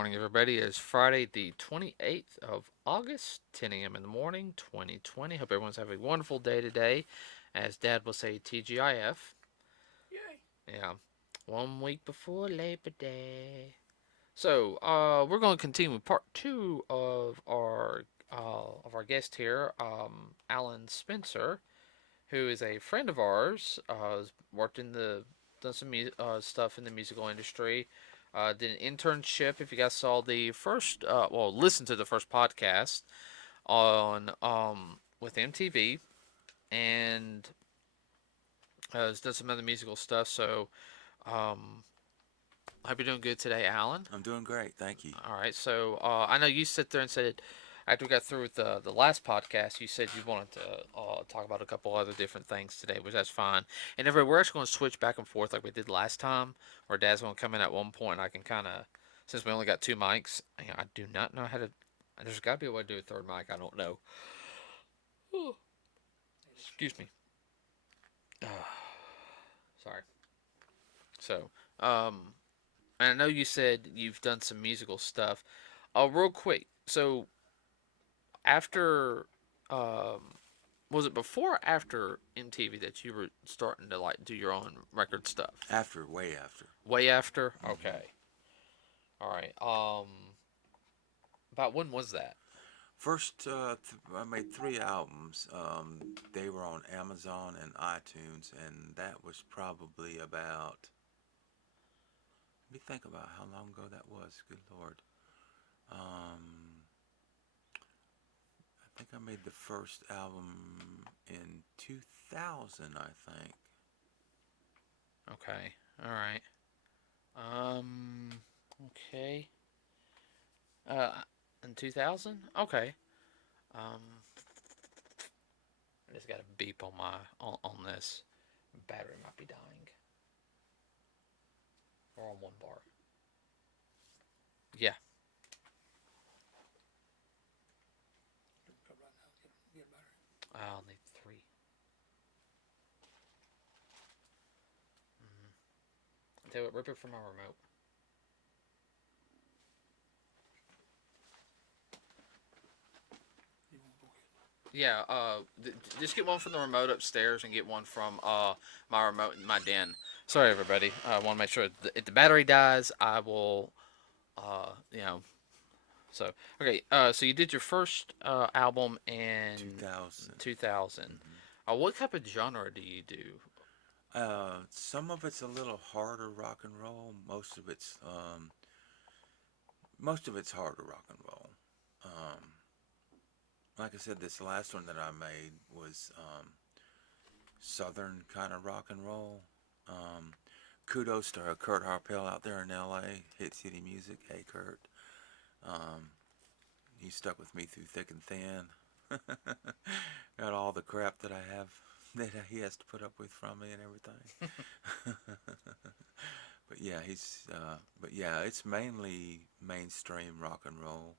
morning, everybody. It is Friday, the 28th of August, 10 a.m. in the morning, 2020. Hope everyone's having a wonderful day today. As Dad will say, TGIF. Yay. Yeah, 1 week before Labor Day. So, we're going to continue with part two of our guest here, Allan Spencer, who is a friend of ours. Has worked in the done some stuff in the musical industry. Did an internship. If you guys saw the first, listen to the first podcast on with MTV, and has done some other musical stuff. So, I hope you're doing good today, Alan. I'm doing great, thank you. All right. So, I know you sit there and said after we got through with the last podcast, you said you wanted to talk about a couple other different things today, which that's fine. And everybody, we're actually going to switch back and forth like we did last time, where Dad's going to come in at one point, and I can kind of, since we only got two mics, I do not know how to. There's got to be a way to do a third mic. I don't know. Excuse me. Sorry. So, and I know you said you've done some musical stuff. Real quick. So after, um, was it before or after MTV that you were starting to like do your own record stuff? After, way after. Way after. hmm Okay. All right. About when was that? First, I made three albums. They were on Amazon and iTunes, and that was probably about. Let me think about how long ago that was. Good Lord. Um, I think I made the first album in 2000. I think. Okay. All right. Um. Okay. Uh, in 2000. Okay. Um. I just got a beep on my on this. Battery might be dying. Or on one bar. Yeah. I'll need three. Tell you what, rip it from my remote. Yeah, just get one from the remote upstairs and get one from my remote in my den. Sorry, everybody. I want to make sure if the battery dies, I will, uh, you know. So okay, so you did your first album in 2000. 2000. hmm What type of genre do you do? Some of it's a little harder rock and roll. Most of it's harder rock and roll. Um, like I said, this last one that I made was southern kind of rock and roll. Um, Kudos to Kurt Harpel out there in L.A. Hit City Music. Hey, Kurt. Um, he stuck with me through thick and thin. Got all the crap that I have that he has to put up with from me and everything. But yeah, it's mainly mainstream rock and roll.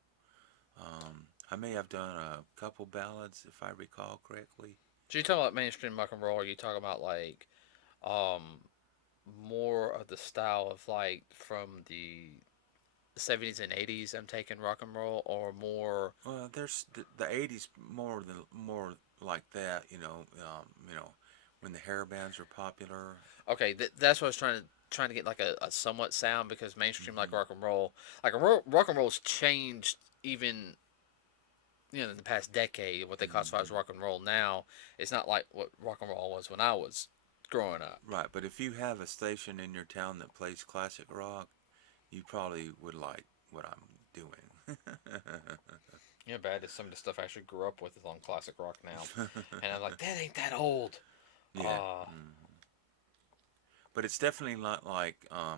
I may have done a couple ballads if I recall correctly. So you talking about mainstream rock and roll? Or you talking about like um more of the style of like from the 70s and 80s? I'm taking rock and roll, or more. Well, there's the '80s more like that. When the hair bands were popular. Okay, that's what I was trying to get like a somewhat sound, because mainstream like hmm rock and roll's changed even in the past decade. What they classify as hmm rock and roll now, it's not like what rock and roll was when I was growing up. Right, but if you have a station in your town that plays classic rock, you probably would like what I'm doing. Bad as some of the stuff I actually grew up with is on classic rock now, and I'm like, that ain't that old. Yeah. Uh, But it's definitely not like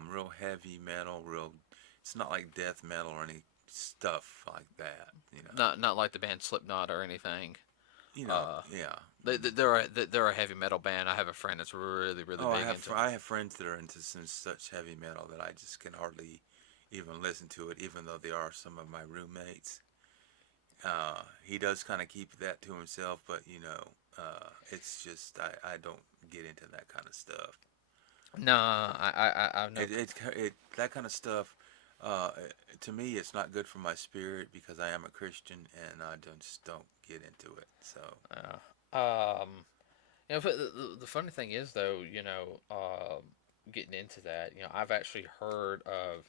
real heavy metal, real. It's not like death metal or any stuff like that. not like the band Slipknot or anything. Uh, Yeah. they're a heavy metal band. I have a friend that's really Oh, big into. I have friends that are into some such heavy metal that I just can hardly even listen to it, even though they are some of my roommates. He does kind of keep that to himself, but it's just I don't get into that kind of stuff. Nah, I know. It that kind of stuff. Uh, to me, it's not good for my spirit because I am a Christian and I just don't get into it. So, Um, but the funny thing is, though, getting into that, I've actually heard of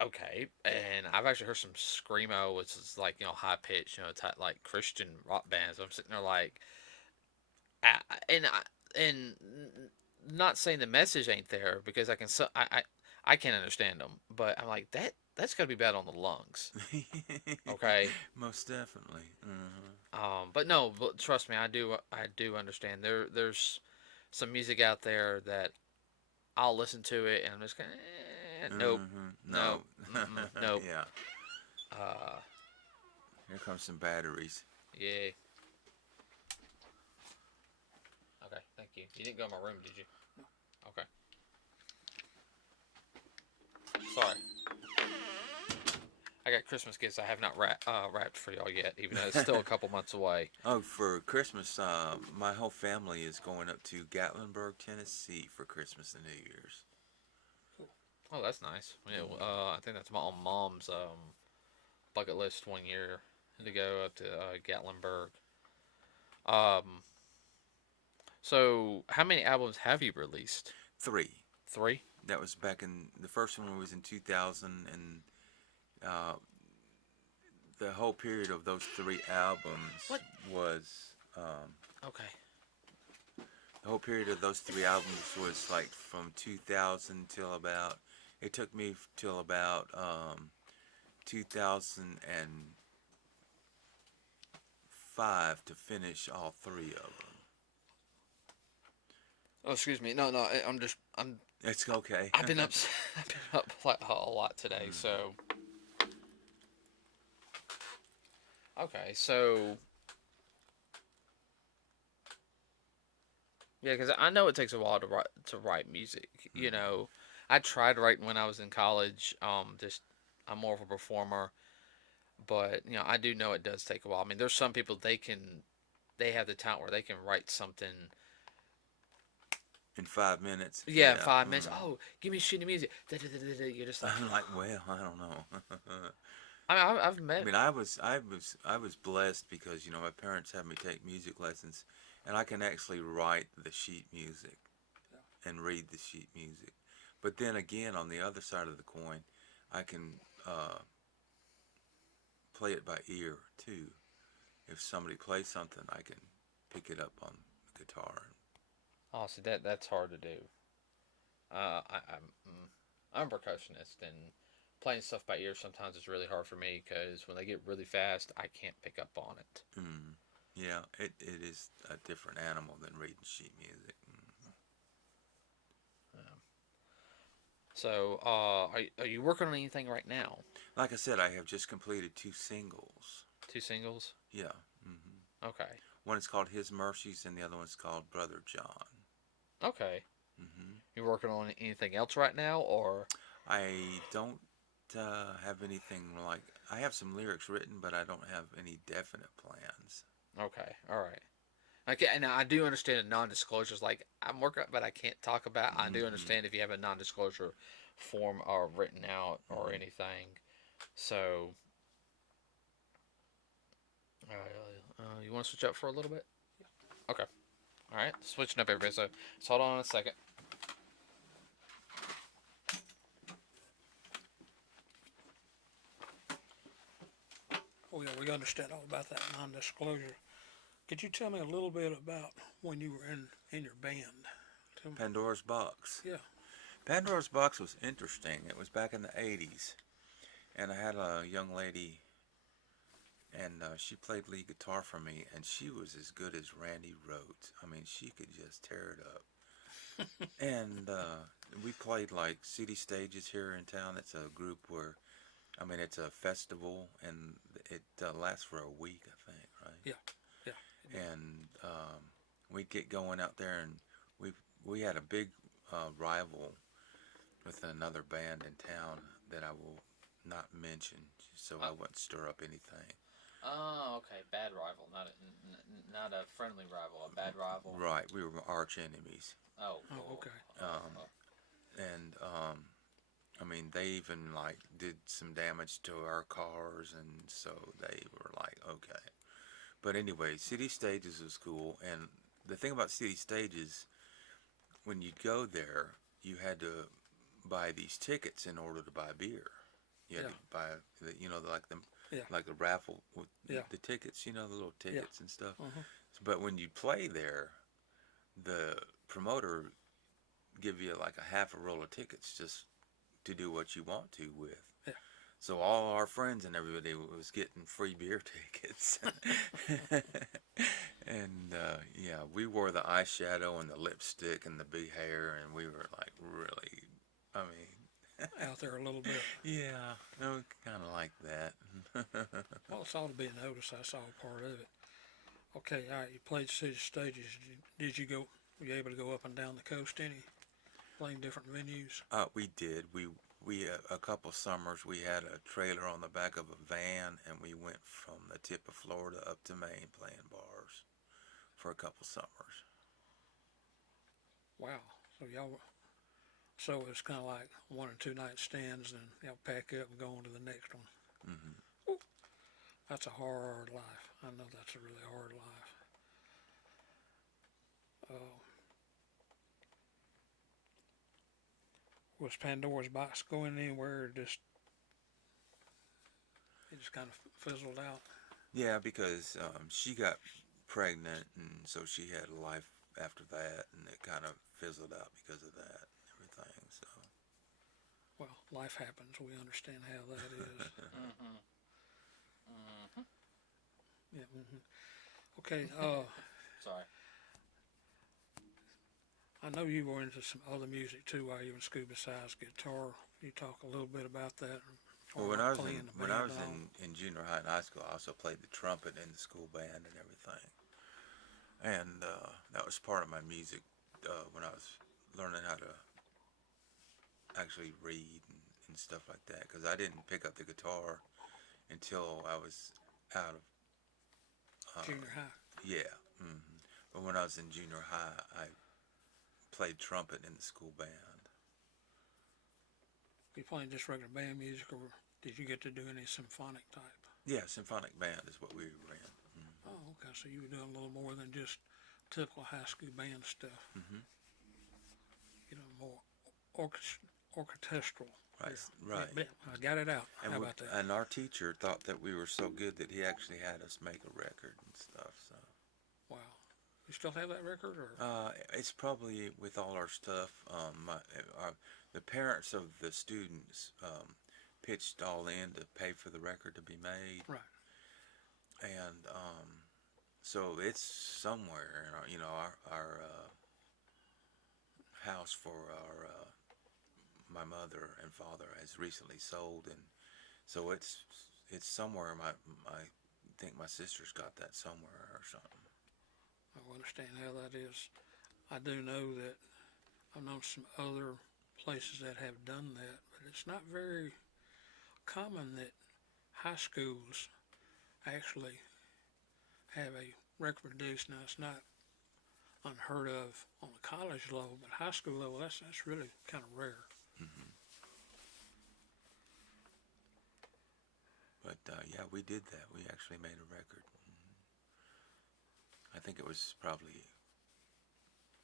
okay, and I've actually heard some screamo, which is like high pitch, type like Christian rock bands. I'm sitting there like, I, and I, and not saying the message ain't there because I can't understand them, but I'm like that's gotta be bad on the lungs. Okay. most definitely. But no, but trust me, I do understand. There's some music out there that I'll listen to it and I'm just going, nope, No. nope, nope. Yeah. Uh, Here comes some batteries. yeah. Okay, thank you. You didn't go in my room, did you? Okay. Sorry. I got Christmas gifts I have not wrapped for y'all yet, even though it's still a couple months away. Oh, for Christmas, my whole family is going up to Gatlinburg, Tennessee for Christmas and New Year's. Oh, that's nice. Yeah, I think that's my own mom's bucket list one year to go up to Gatlinburg. Um, so how many albums have you released? Three. Three. That was back in the first one was in 2000, and uh, the whole period of those three albums What? was Okay. the whole period of those three albums was like from 2000 till about. It took me till about 2005 to finish all three of them. Oh, excuse me. No, no. I'm. It's okay. I've been up. I've been up a lot today. So. Okay. So. Yeah, because I know it takes a while to write music. I tried writing when I was in college. Just I'm more of a performer, but I do know it does take a while. I mean, there's some people they have the talent where they can write something. In 5 minutes. Yeah, 5 minutes. Oh, give me shitty music. You're just like, I'm like, well, I don't know. I mean, I've I met. mean, I was blessed because my parents had me take music lessons, and I can actually write the sheet music and read the sheet music. But then again, on the other side of the coin, I can play it by ear too. If somebody plays something, I can pick it up on the guitar. Oh, see that's hard to do. I'm a percussionist and playing stuff by ear sometimes is really hard for me because when they get really fast, I can't pick up on it. Mm. Yeah, it is a different animal than reading sheet music. Um, so, are you working on anything right now? Like I said, I have just completed two singles. Two singles? Yeah. Okay. One is called His Mercies, and the other one's called Brother John. Okay. hmm You working on anything else right now, or? I don't have anything like. I have some lyrics written, but I don't have any definite plans. Okay. All right. Okay, and I do understand non-disclosures. Like I'm working, but I can't talk about. I do hmm understand if you have a non-disclosure form or written out or hmm anything. So, you want to switch up for a little bit? Okay. All right. Switching up everybody. So hold on a second. Oh yeah, we understand all about that non-disclosure. Could you tell me a little bit about when you were in your band? Pandora's Box. Yeah. Pandora's Box was interesting. It was back in the 80s, and I had a young lady, and she played lead guitar for me, and she was as good as Randy Rhoads. I mean, she could just tear it up. And we played like city stages here in town. It's a group where, I mean, it's a festival, and it lasts for a week, I think, right? Yeah. Yeah. And we'd get going out there, and we had a big rival with another band in town that I will not mention, so I wouldn't stir up anything. Oh, okay. Bad rival, not a friendly rival, a bad rival. Right, we were arch enemies. Oh. Oh, okay. And I mean, they even like did some damage to our cars, and so they were like, okay. But anyway, City Stages was cool, and the thing about City Stages, when you go there, you had to buy these tickets in order to buy beer. You had Yeah. to buy, like the Yeah. like the raffle with Yeah. the tickets, the little Yeah. tickets and stuff. Uh-huh. But when you play there, the promoter give you like a half a roll of tickets just to do what you want to with. Yeah. So all our friends and everybody was getting free beer tickets. And yeah, we wore the eyeshadow and the lipstick and the big hair, and we were like really, I mean, Out there a little bit. yeah, kind of like that. Well, it's ought to be noticed. I saw a part of it. Okay, all right. You played City Stages. Did you go? Were you able to go up and down the coast any? Playing different venues. We did. We a couple summers we had a trailer on the back of a van, and we went from the tip of Florida up to Maine playing bars for a couple summers. Wow. So y'all. So it's kind of like 1 or 2 night stands, and y'all pack up and go on to the next one. Hmm. That's a hard life. I know that's a really hard life. Was Pandora's Box going anywhere? Or just it just kind of fizzled out. Yeah, because she got pregnant, and so she had a life after that, and it kind of fizzled out because of that and everything. So. Well, life happens. We understand how that is. Mm-hmm. Mm-hmm. Yeah. Okay. Sorry. I know you were into some other music too while you were in school besides guitar. You talk a little bit about that. Well, Or when I was playing in the when I band was and all. in junior high and high school, I also played the trumpet in the school band and everything. And that was part of my music when I was learning how to actually read and stuff like that. Because I didn't pick up the guitar until I was out of Junior high. yeah. But when I was in junior high, I played trumpet in the school band. Were you playing just regular band music, or did you get to do any symphonic type? Yeah, symphonic band is what we were in. Oh, okay. So you were doing a little more than just typical high school band stuff. Mm-hmm. You know, more orchestral. Right, Yeah. right. Yeah, I got it out. And How about that? and our teacher thought that we were so good that he actually had us make a record and stuff. So Wow. You still have that record, or? it's probably with all our stuff. The parents of the students pitched all in to pay for the record to be made, Right. and so it's somewhere. Our house for our my mother and father has recently sold, and so it's somewhere. I think my sister's got that somewhere or something. I understand how that is. I do know that I've known some other places that have done that, but it's not very common that high schools actually have a record produced. Now, it's not unheard of on the college level, but high school level, that's really kind of rare. Hmm. But yeah, we did that. We actually made a record. I think it was probably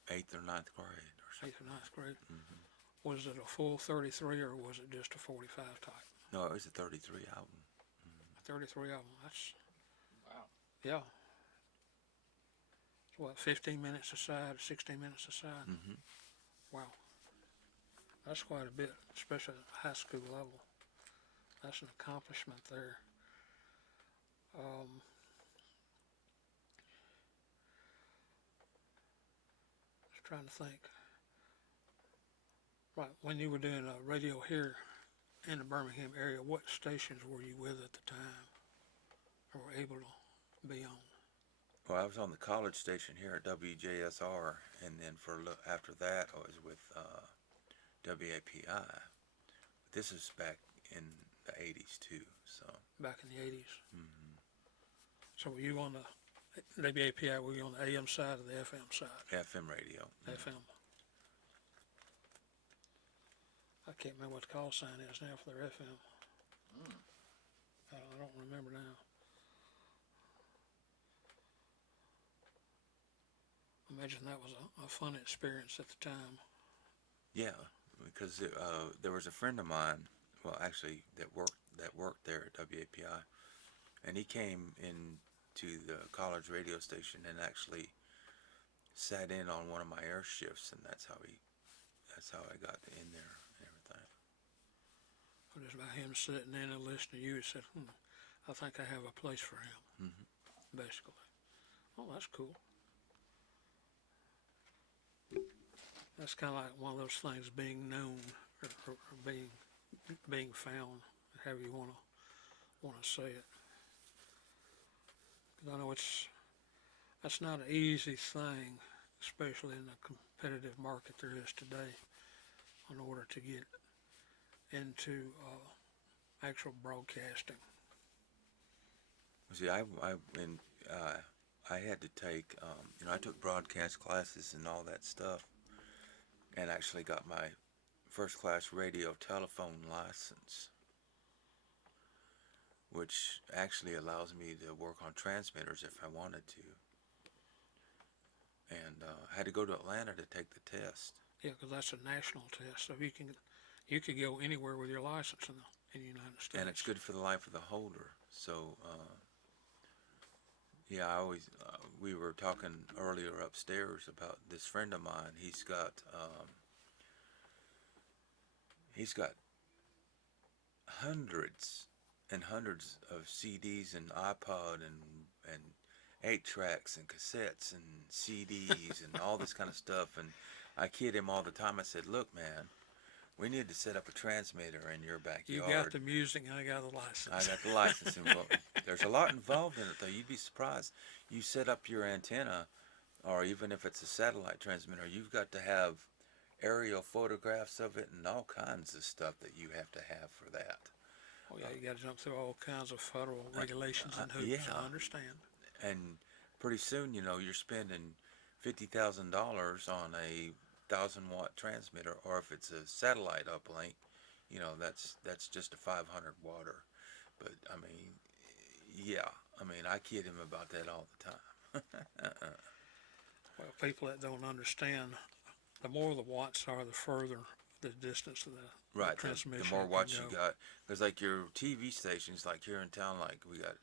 8th or 9th grade or something. 8th or 9th grade. Hmm. Was it a full 33 or was it just a 45 type? No, it was a 33 album. A 33 album. That's, Wow. yeah. It's what, 15 minutes a side, 16 minutes a side? Hmm. Wow. That's quite a bit, especially at the high school level. That's an accomplishment there. Just trying to think. Right, when you were doing radio here in the Birmingham area, what stations were you with at the time, or were able to be on? Well, I was on the college station here at WJSR, and then after that, I was with WAPI. This is back in the 80s too, so. Back in the 80s. Hmm. So were you on the WAPI? Were you on the AM side or the FM side? FM radio. FM. I can't remember what the call sign is now for their FM. Mm. I don't remember now. Imagine that was a fun experience at the time. Yeah, because there was a friend of mine, well, actually, that worked there at WAPI, and he came in to the college radio station and actually sat in on one of my air shifts, and that's how I got in there and everything. But just by him sitting in and listening to you, he said, I think I have a place for him, Hmm. basically. Oh, that's cool. That's kind of like one of those things being known or being found, however you want to say it. Because I know that's not an easy thing, especially in the competitive market there is today, in order to get into actual broadcasting. See, I had to take, I took broadcast classes and all that stuff, and actually got my first class radio telephone license, which actually allows me to work on transmitters if I wanted to. And I had to go to Atlanta to take the test. Yeah, because that's a national test, so you could go anywhere with your license in the United States. And it's good for the life of the holder. So, yeah, I always, we were talking earlier upstairs about this friend of mine. He's got hundreds and hundreds of CDs and iPod and 8 tracks and cassettes and CDs and all this kind of stuff. And I kid him all the time. I said, "Look, man, we need to set up a transmitter in your backyard." You got the music, and I got the license. I got the license. There's a lot involved in it, though. You'd be surprised. You set up your antenna, or even if it's a satellite transmitter, you've got to have aerial photographs of it and all kinds of stuff that you have to have for that. Oh yeah, you got to jump through all kinds of federal regulations and hoops. Yeah. I understand. And pretty soon, you're spending $50,000 on a 1,000-watt transmitter, or if it's a satellite uplink, that's just a 500-watter. But I mean, yeah, I kid him about that all the time. Well, people that don't understand, the more the watts are, the further the distance of the Right, transmission. the more can watts go. you got, because like your TV stations, like here in town, like we got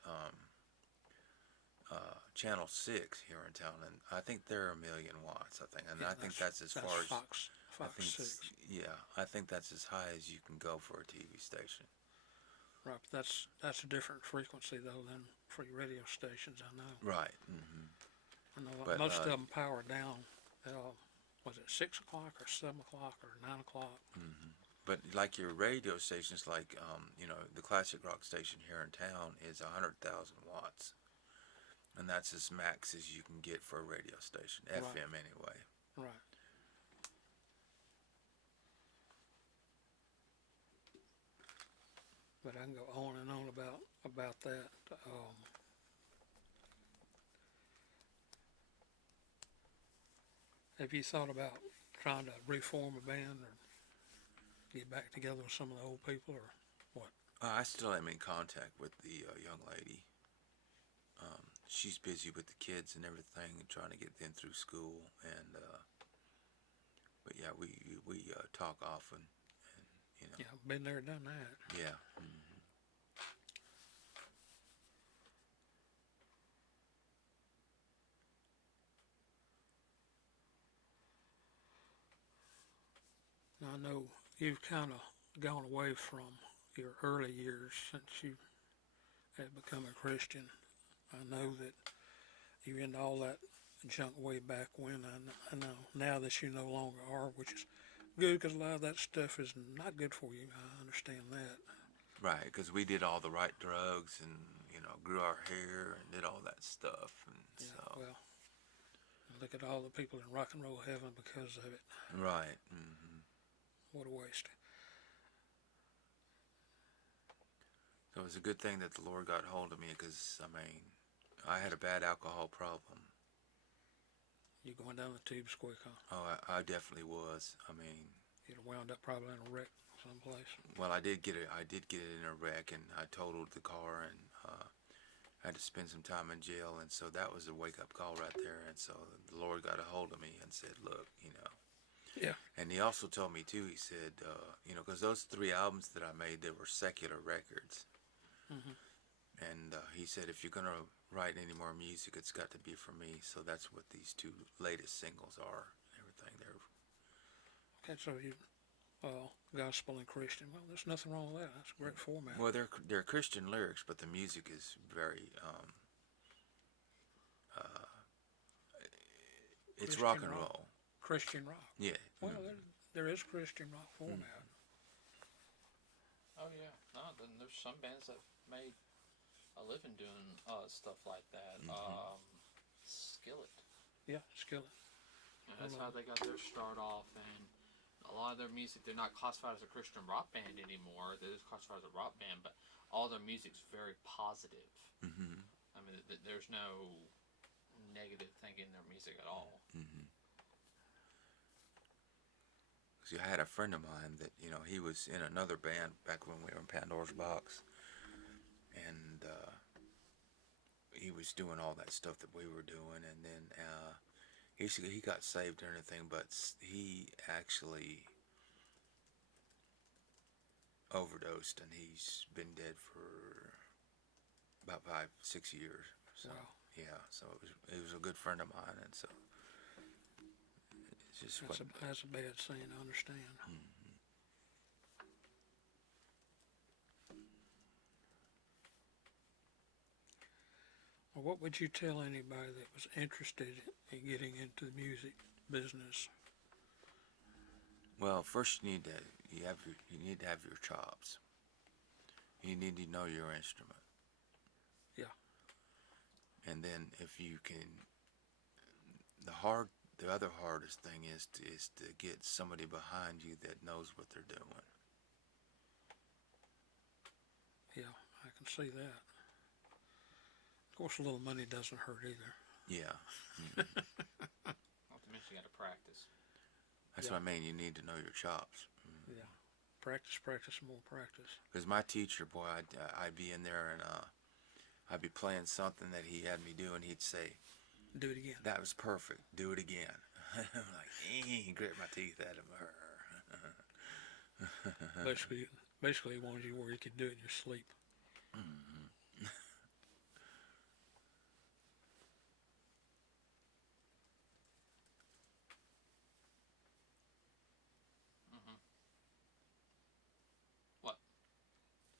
Channel 6 here in town, and I think they're 1,000,000 watts. I think, and Yeah, I think that's as far as Fox I think, 6. yeah, I think that's as high as you can go for a TV station. Right, but that's a different frequency though than for your radio stations. I know. Right. Hmm. I know But, most of them power down. Was it 6 o'clock or 7 o'clock or 9 o'clock? Hmm. But like your radio stations, like the classic rock station here in town is 100,000 watts, and that's as max as you can get for a radio station, Right. FM anyway. Right. But I can go on and on about that. Have you thought about trying to reform a band or get back together with some of the old people, or what? I still am in contact with the young lady. She's busy with the kids and everything, and trying to get them through school. And but yeah, we talk often, and Yeah, I've been there, done that. yeah. Hmm. Now, I know you've kind of gone away from your early years since you had become a Christian. I know that you're into all that junk way back when. I know now that you no longer are, which is good because a lot of that stuff is not good for you. I understand that. Right, because we did all the right drugs and grew our hair and did all that stuff, and Yeah, so well, look at all the people in rock and roll heaven because of it. right. Hmm. What a waste. So it was a good thing that the Lord got hold of me, because I had a bad alcohol problem. You going down the tubes quick, huh? Oh, I definitely was. You'd have wound up probably in a wreck someplace. Well, I did get it. I did get it in a wreck, and I totaled the car, and had to spend some time in jail, and so that was a wake up call right there. And so the Lord got a hold of me and said, "Look, you know." Yeah. And he also told me too. He said, you know, because those 3 albums that I made, they were secular records, Hmm. and he said, if you're gonna write any more music, it's got to be for me. So that's what these 2 latest singles are. Everything they're Okay, so you, gospel and Christian. Well, there's nothing wrong with that. That's a great format. well, they're Christian lyrics, but the music is very uh, it's rock Christian and rock. roll. Christian rock. Yeah. Well, Mm. there is Christian rock format. Oh yeah, no. Then there's some bands that made a living doing stuff like that. Skillet. Yeah, Skillet. And that's how they got their start off, and a lot of their music, they're not classified as a Christian rock band anymore. They're just classified as a rock band, but all their music's very positive. Mm-hmm. I mean, there's no negative thing in their music at all. Mm-hmm. See, I had a friend of mine that, you know, he was in another band back when we were in Pandora's Box, and he was doing all that stuff that we were doing, and then he got saved or anything, but he actually overdosed, and he's been dead for about 5-6 years. So Wow. yeah, so it was a good friend of mine, and so it's just That's a bad scene. I understand. Mm-hmm. Well, what would you tell anybody that was interested in getting into the music business? Well, first you need to have your chops. You need to know your instrument. Yeah. And then if you can, the other hardest thing is to get somebody behind you that knows what they're doing. Yeah, I can see that. Of course, a little money doesn't hurt either. Yeah. Mm-hmm. Not to mention you got to practice. That's what I mean. You need to know your chops. Yeah. Practice, practice, more practice. Because my teacher, boy, I'd be in there and I'd be playing something that he had me do, and he'd say, Do it again. "That was perfect. Do it again." I'm like, grit my teeth at him. Basically, he wanted you where you could do it in your sleep. Mm-hmm. What?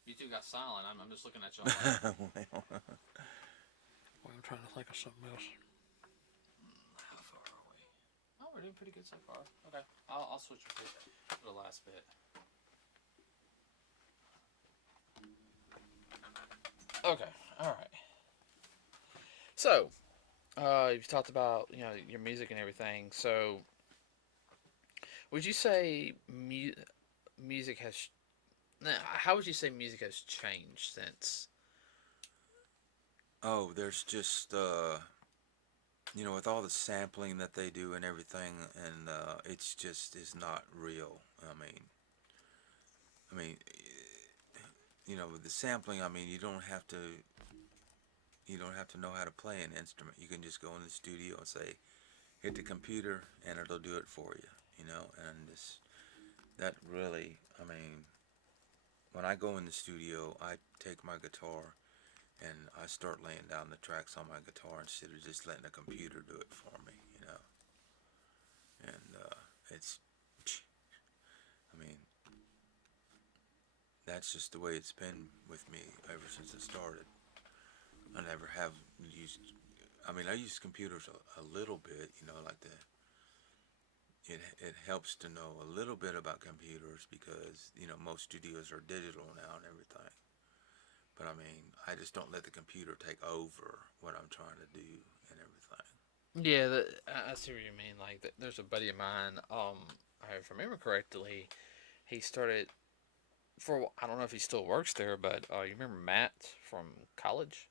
You two got silent. I'm just looking at you. Like, Well, I'm trying to think of something else. how far are we? Oh, we're doing pretty good so far. Okay, I'll switch with it for the last bit. Okay, all right. So, you've talked about your music and everything. So, would you say music has? How would you say music has changed since? Oh, there's just with all the sampling that they do and everything, and it's just is not real. I mean, with the sampling, I mean, you don't have to know how to play an instrument. You can just go in the studio and say, hit the computer, and it'll do it for you. And that really, I mean, when I go in the studio, I take my guitar and I start laying down the tracks on my guitar instead of just letting the computer do it for me. And it's, I mean, that's just the way it's been with me ever since it started. I never have used, I mean, I use computers a little bit, like it helps to know a little bit about computers because, most studios are digital now and everything. But I mean, I just don't let the computer take over what I'm trying to do and everything. Yeah, I see what you mean. Like, there's a buddy of mine. If I remember correctly, he started I don't know if he still works there, but you remember Matt from college?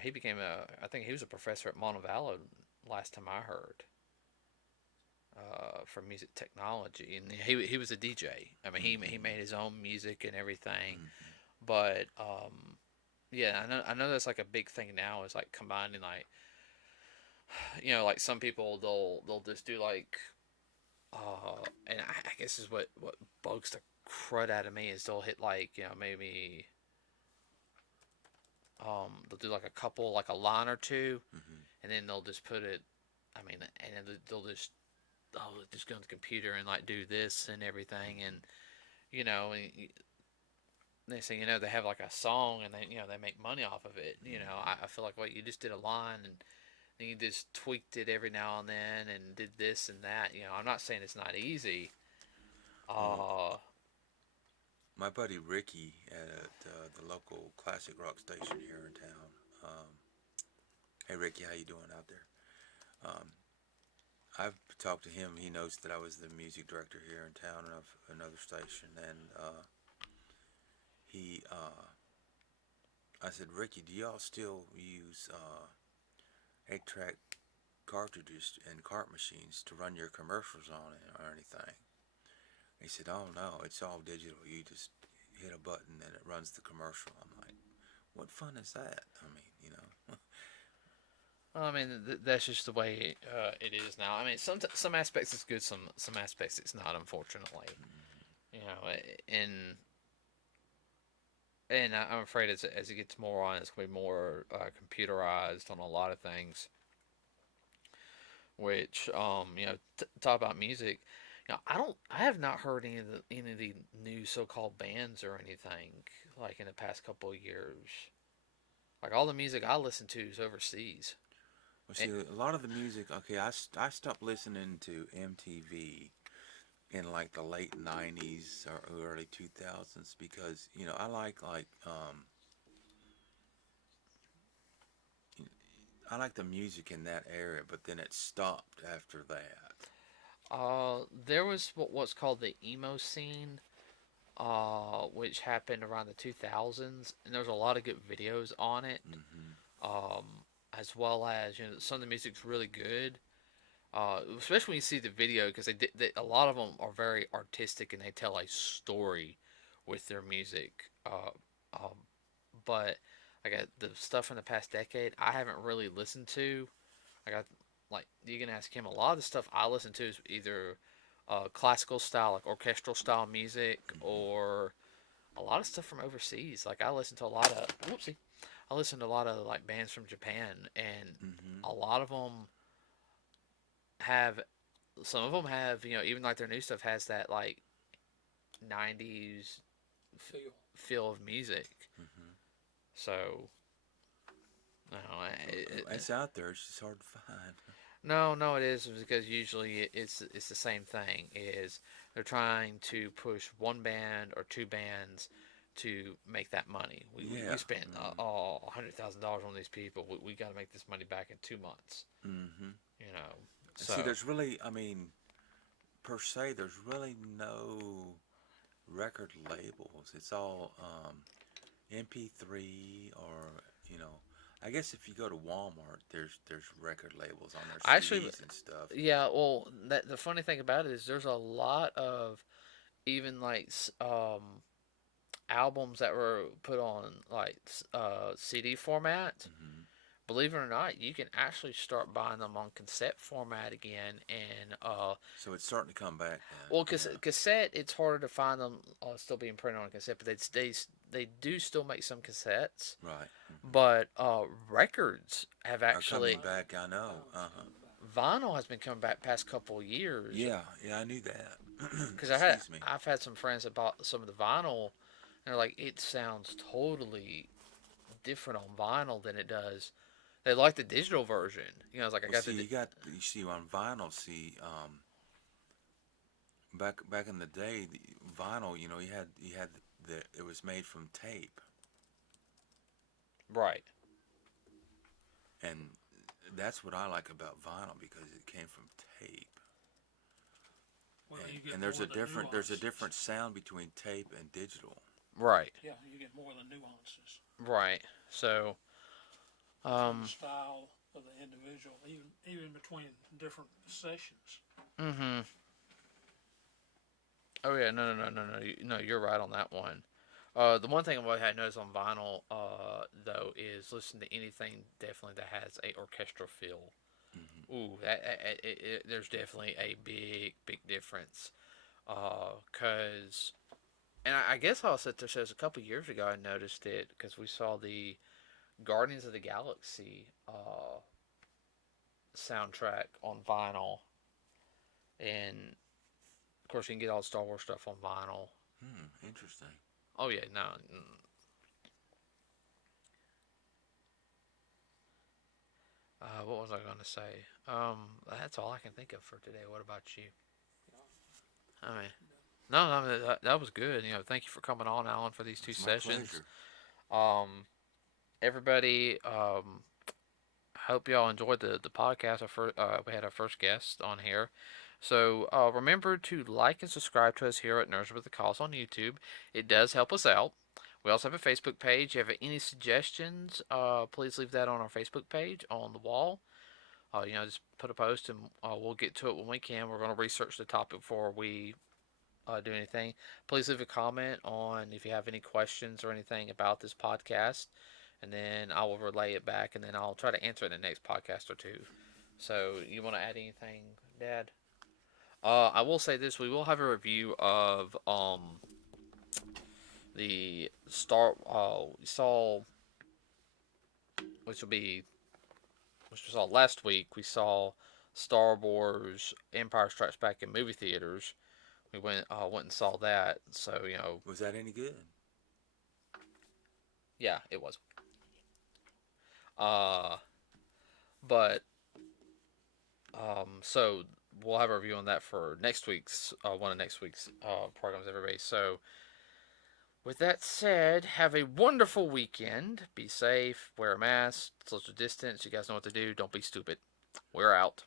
He became I think he was a professor at Montevallo last time I heard. for music technology, and he was a DJ. I mean, he made his own music and everything. But yeah, I know that's like a big thing now is like combining like like some people they'll just do like and I guess is what bugs the crud out of me is they'll hit like maybe they'll do like a couple like a line or two, and then they'll just put it. I mean, and then they'll just go on the computer and like do this and everything, and next thing you know they have like a song and they make money off of it. I feel like you just did a line and then you just tweaked it every now and then and did this and that. I'm not saying it's not easy. My buddy Ricky at the local classic rock station here in town. Hey Ricky, how you doing out there? I've talked to him. He knows that I was the music director here in town of another station, and I said, Ricky, do y'all still use 8-track cartridges and cart machines to run your commercials on it or anything? He said, oh no, it's all digital. You just hit a button and it runs the commercial. I'm like, what fun is that? I mean, I mean, that's just the way it is now. I mean, some aspects it's good, some aspects it's not, unfortunately. And I'm afraid as it gets more on, it's going to be more computerized on a lot of things. Which talk about music. I have not heard any of the new so-called bands or anything like in the past couple of years. Like all the music I listen to is overseas. well, see, a lot of the music, okay, I stopped listening to MTV in like the late 90s or early 2000s because, I like the music in that area, but then it stopped after that. There was what's called the emo scene, which happened around the 2000s, and there was a lot of good videos on it, um, as well as some of the music's really good, especially when you see the video because a lot of them are very artistic and they tell a story with their music. But I got the stuff from the past decade I haven't really listened to. I got like you can ask him. A lot of the stuff I listen to is either classical style, like orchestral style music, or a lot of stuff from overseas. Like I listen to a lot of whoopsie. I listen to a lot of like bands from Japan, and a lot of them have. Some of them have even like their new stuff has that like '90s feel of music. So no, It's out there. It's just hard to find. no, it is because usually it's the same thing. Is they're trying to push one band or two bands to make that money. We spent $100,000 on these people. We got to make this money back in 2 months. So See, there's really, I mean, per se, there's really no record labels. It's all MP3 or I guess if you go to Walmart, there's record labels on their actually, CDs and stuff. yeah. Well, the funny thing about it is there's a lot of even like albums that were put on like CD format. Believe it or not, you can actually start buying them on cassette format again, and So it's starting to come back then. well, cassette it's harder to find them still being printed on cassette, but they do still make some cassettes. Right. But records have Are actually coming back, I know. vinyl has been coming back past couple of years. Yeah, I knew that. Because Excuse me. I've had some friends that bought some of the vinyl, and they're like, it sounds totally different on vinyl than it does. They like the digital version. It's like I got you see on vinyl. See, back in the day, the vinyl. You had it was made from tape, right. and that's what I like about vinyl because it came from tape. Well, And there's a different sound between tape and digital. Right. Yeah, you get more of the nuances. Right. So, The style of the individual, even between different sessions. mm-hmm. Oh yeah, no. No, you're right on that one. The one thing I had noticed on vinyl, though, is listen to anything definitely that has a orchestral feel. Hmm. Ooh, there's definitely a big difference. Cause, and I guess I'll sit there says a couple years ago I noticed it because we saw the Guardians of the Galaxy soundtrack on vinyl, and of course you can get all the Star Wars stuff on vinyl. Hmm. Interesting. Oh yeah, no. What was I going to say? That's all I can think of for today. What about you? I mean, no, that was good. Thank you for coming on, Alan, for these two It's my sessions. pleasure. Um, everybody, hope y'all enjoyed the podcast. We had our first guest on here. So remember to like and subscribe to us here at Nerds with the Cause on YouTube. It does help us out. We also have a Facebook page. If you have any suggestions, please leave that on our Facebook page on the wall. Just put a post and we'll get to it when we can. We're going to research the topic before we do anything. Please leave a comment on if you have any questions or anything about this podcast, and then I will relay it back, and then I'll try to answer it in the next podcast or two. So, you want to add anything, Dad? I will say this: we will have a review of the Star. We saw, which will be which we saw last week. We saw Star Wars: Empire Strikes Back in movie theaters. We went and saw that. So Was that any good? yeah, it was. Uh, but so we'll have a review on that for next week's one of next week's programs, everybody. So with that said, have a wonderful weekend. Be safe. Wear a mask. Social distance. You guys know what to do. Don't be stupid. We're out.